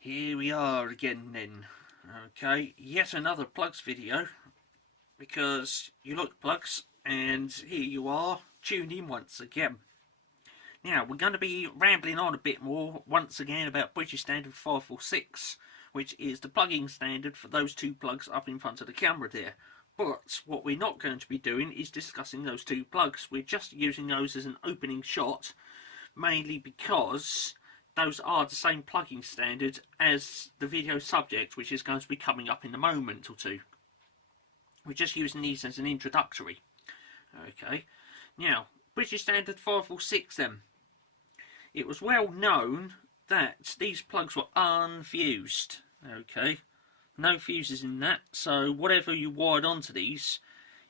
Here we are again then. Okay, yet another plugs video, because you like plugs and here you are, tuned in once again. Now we're going to be rambling on a bit more once again about British Standard 546, which is the plugging standard for those two plugs up in front of the camera there. But what we're not going to be doing is discussing those two plugs. We're just using those as an opening shot, mainly because those are the same plugging standard as the video subject, which is going to be coming up in a moment or two. We're just using these as an introductory. Okay, now British Standard 546 then. It was well known that these plugs were unfused. Okay, no fuses in that, so whatever you wired onto these,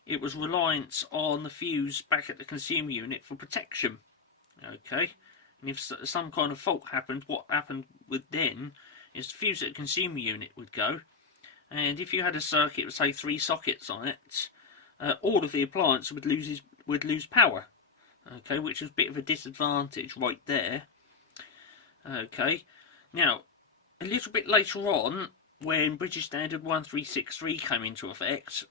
it was reliant on the fuse back at the consumer unit for protection. Okay, and if some kind of fault happened, what happened with then is the fuse at the consumer unit would go, and if you had a circuit with say 3 sockets on it, all of the appliance would lose power. Okay, which is a bit of a disadvantage right there. Okay, now a little bit later on, when British Standard 1363 came into effect,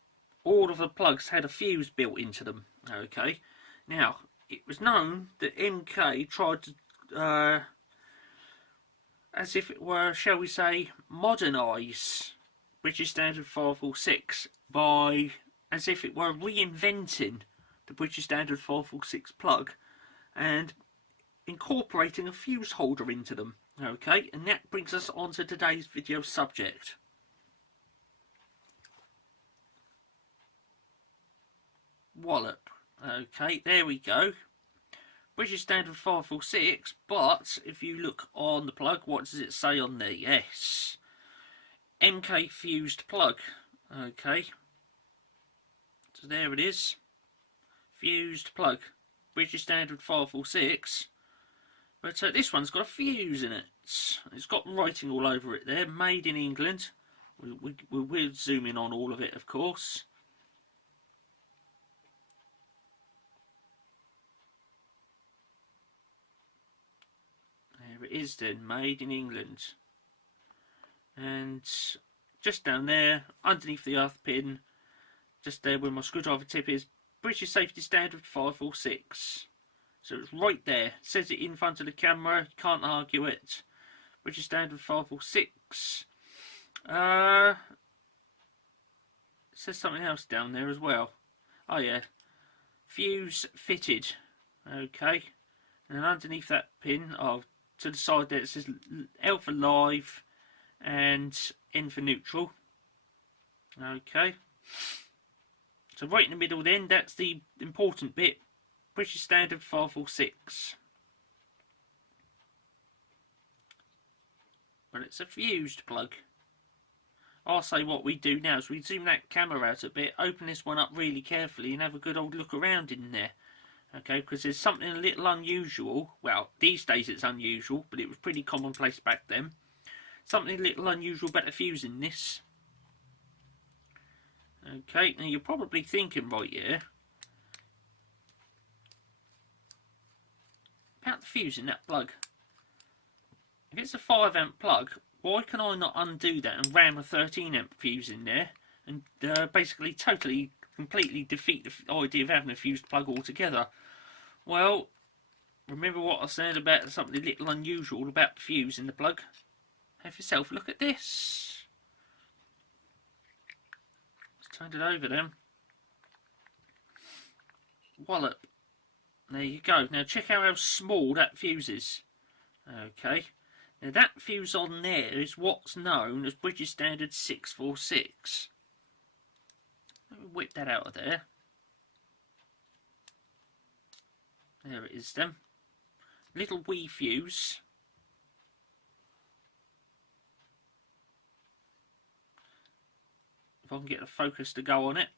all of the plugs had a fuse built into them. Okay, now it was known that MK tried to, as if it were, shall we say, modernise British Standard 546 by, as if it were, reinventing the British Standard 546 plug and incorporating a fuse holder into them. Okay, and that brings us on to today's video subject. Wallop. Okay, there we go. British Standard 546, but if you look on the plug, what does it say on there? Yes, MK fused plug. Okay, so there it is. Fused plug, British Standard 546, but this one's got a fuse in it. It's got writing all over it there, made in England. We'll zoom in on all of it, of course. There it is then, made in England. And just down there, underneath the earth pin, just there where my screwdriver tip is, British Safety Standard 546. So it's right there. It says it in front of the camera. You can't argue it. British Standard 546. It says something else down there as well. Oh yeah. Fuse fitted. Okay. And then underneath that pin, to the side there, it says L for live and N for neutral. Okay. So right in the middle then, that's the important bit. British Standard 546. But it's a fused plug. I'll say what we do now is we zoom that camera out a bit, open this one up really carefully and have a good old look around in there. Okay, because there's something a little unusual. Well, these days it's unusual, but it was pretty commonplace back then. Something a little unusual about the fuse in this. Okay, now you're probably thinking right here about the fuse in that plug. If it's a 5 amp plug, why can I not undo that and ram a 13 amp fuse in there and basically completely defeat the idea of having a fused plug altogether? Well, remember what I said about something a little unusual about the fuse in the plug? Have yourself a look at this. Turn it over then. Wallop. There you go. Now check out how small that fuse is. Okay. Now that fuse on there is what's known as British Standard 646. Let me whip that out of there. There it is then. Little wee fuse. If I can get the focus to go on it.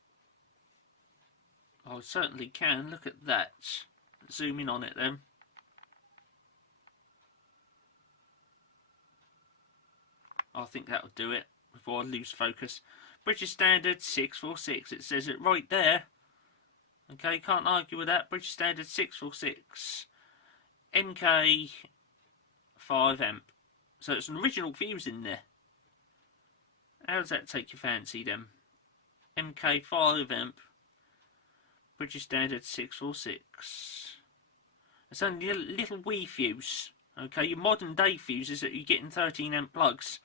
I certainly can. Look at that. Zoom in on it then. I think that'll do it before I lose focus. British Standard 646. It says it right there. Okay, can't argue with that. British Standard 646. MK 5 amp. So it's an original fuse in there. How does that take your fancy then? MK 5 amp, British Standard 646. It's only a little wee fuse. Okay, your modern day fuses that you get in 13 amp plugs,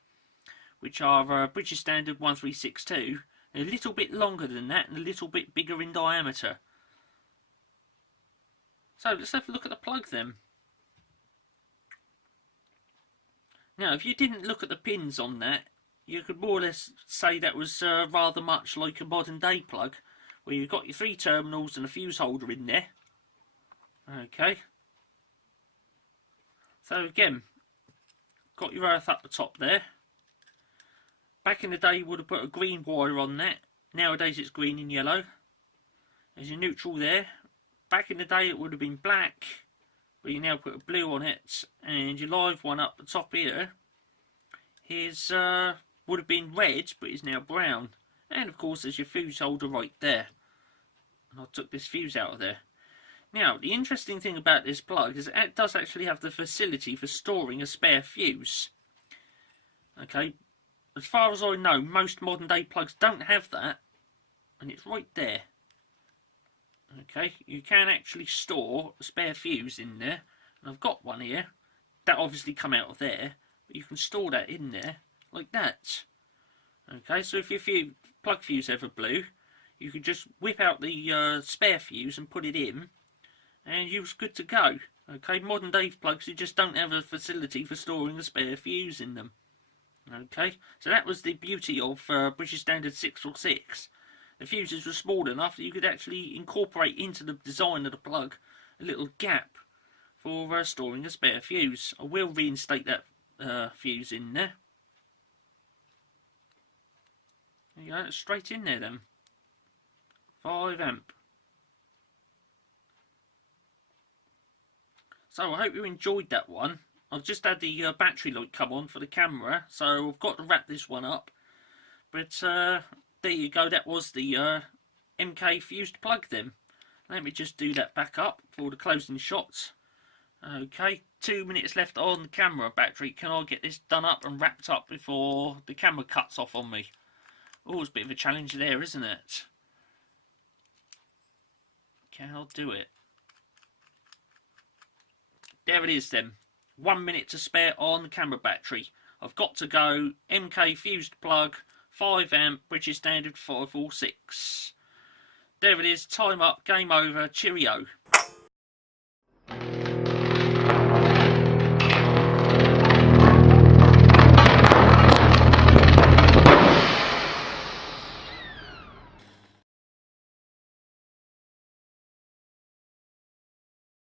which are British Standard 1362, a little bit longer than that and a little bit bigger in diameter. So let's have a look at the plug then. Now, if you didn't look at the pins on that, you could more or less say that was rather much like a modern day plug, where you've got your 3 terminals and a fuse holder in there. Okay. So again, got your earth up the top there. Back in the day, you would have put a green wire on that. Nowadays, it's green and yellow. There's your neutral there. Back in the day, it would have been black, but you now put a blue on it. And your live one up the top here is would have been red, but is now brown. And of course, there's your fuse holder right there. And I took this fuse out of there. Now, the interesting thing about this plug is it does actually have the facility for storing a spare fuse. Okay, as far as I know, most modern day plugs don't have that, and it's right there. Okay, you can actually store a spare fuse in there, and I've got one here. That obviously come out of there, but you can store that in there like that. Okay, so if your plug fuse ever blew, you could just whip out the spare fuse and put it in, and you was good to go. Okay, modern day plugs, you just don't have a facility for storing a spare fuse in them. Okay, so that was the beauty of British Standard 646. The fuses were small enough that you could actually incorporate into the design of the plug a little gap for storing a spare fuse. I will reinstate that fuse in there. There you go, straight in there then. 5 amp. So I hope you enjoyed that one. I've just had the battery light come on for the camera, so I've got to wrap this one up. But there you go, that was the MK fused plug then. Let me just do that back up for the closing shots. Okay, 2 minutes left on the camera battery. Can I get this done up and wrapped up before the camera cuts off on me? Oh, it's a bit of a challenge there, isn't it? Okay, I'll do it. There it is then. 1 minute to spare on the camera battery. I've got to go. MK fused plug, 5 amp, British Standard 546. There it is, time up, game over, cheerio.